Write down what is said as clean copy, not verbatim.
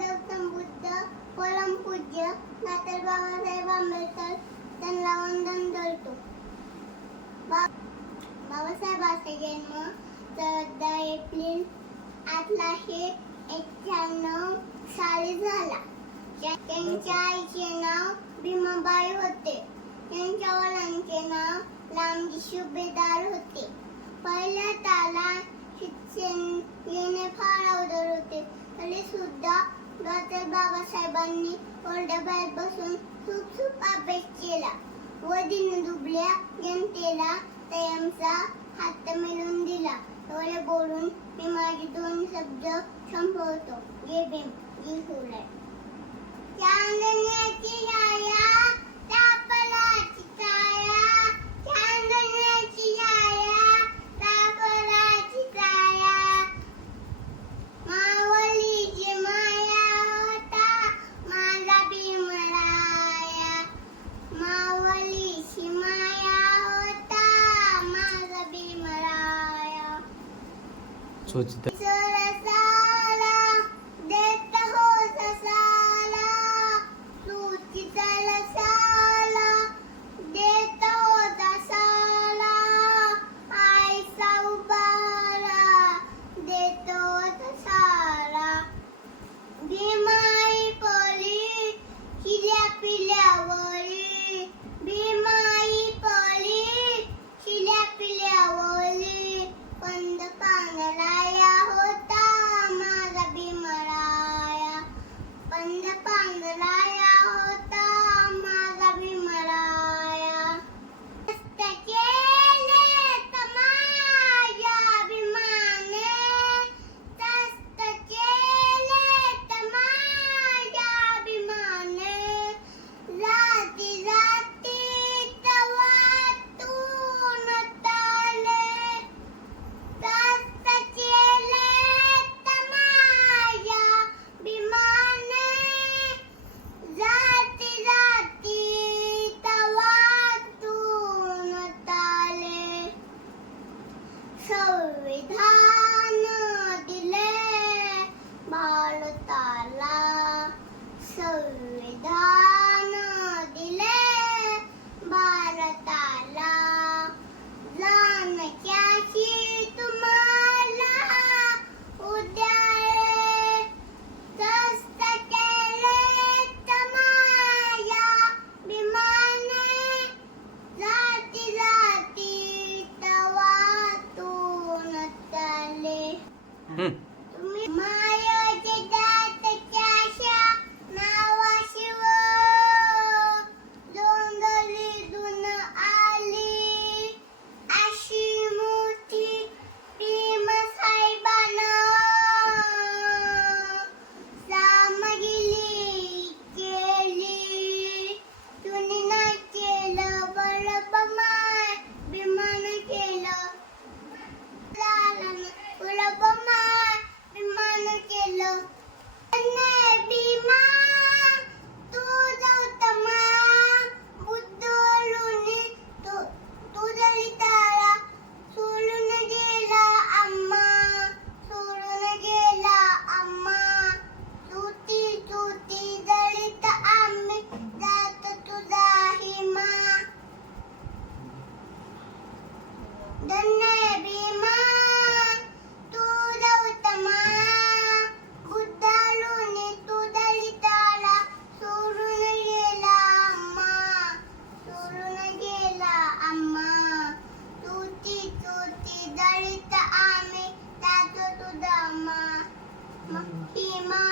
गौतम बुद्ध, परमपूज्य डॉ. बाबासाहेब आंबेडकर त्यांना वंदन करतो. बाबासाहेबांचा जन्म 14 एप्रिल 1891 साली झाला. त्यांच्या आईचे नाव भीमाबाई होते. त्यांच्या वडिलांचे नाव लामजी सुभेदार होते. पहिल्या त्याला शिक्षण घेणे फार अवघड होते. तरी सुद्धा डॉ. बाबासाहेबांनी ओरड्याबाहेर बसून खूप अभ्यास केला व दीनदुबळ्या जनतेला कायमचा हात मिळवून दिला. एवढे बोलून मी माझे 2 शब्द संपवतो. जय भीम, जय शिवराय. चांदण्याची छाया, तापलाची छाया, चांदण्याची छाया, तापलाची छाया, मावळीची माया होता माझा भीमराया, मावळीची माया होता माझा भीमराया. सरसाला देत हो ससाला, सुचिताला साला देत हो दसाला, आईचा उबाला देत हो दसाला. भीमाई पळी शिल्या पिल्यावरी, भीमाई पळी शिल्या पिल्यावरी, पंध पांघराया होता माझा भीमराया, पंध पांघराया होता माझा भीमराया. कष्ट केले माझ्या भीमाने, कष्ट केले माझ्या भीमाने, जाती जातीत वाटून ताले, कष्ट केले माझ्या भीमाने, जाती जातीत वाटून ताले. संविधान दिले भारताला, संविधान दिले भारताला, जाणक्याची तुम्हाला उद्याळे, कष्ट केले माझ्या भीमाने, जाती जातीत वाटून ताले. तुम्ही मायेच्या दाताच्या आशा नावाशिव जोंधळीतून आली, अशी मोठी भीमसाहेबांना सामगिरी केली. तुम्ही नाही केलं बळबमाय, भीमानं केलं बळबमाय, भीमानं केलं. धन्य भीमा तुझा उत्तमा, बुद्धोलुनी तू दलिताला सोडून गेला अम्मा, सोडून गेला अम्मा. तुती तुती दलित आम्ही जात तुझा हिमा. धन्य भीमा तुझा उत्तमा, बुद्धालुनी तू दलिताला सोडून गेला अम्मा, सोडून गेला अम्मा. तुती तुती दलित आम्ही जात तुझा अम्मा. भीमा.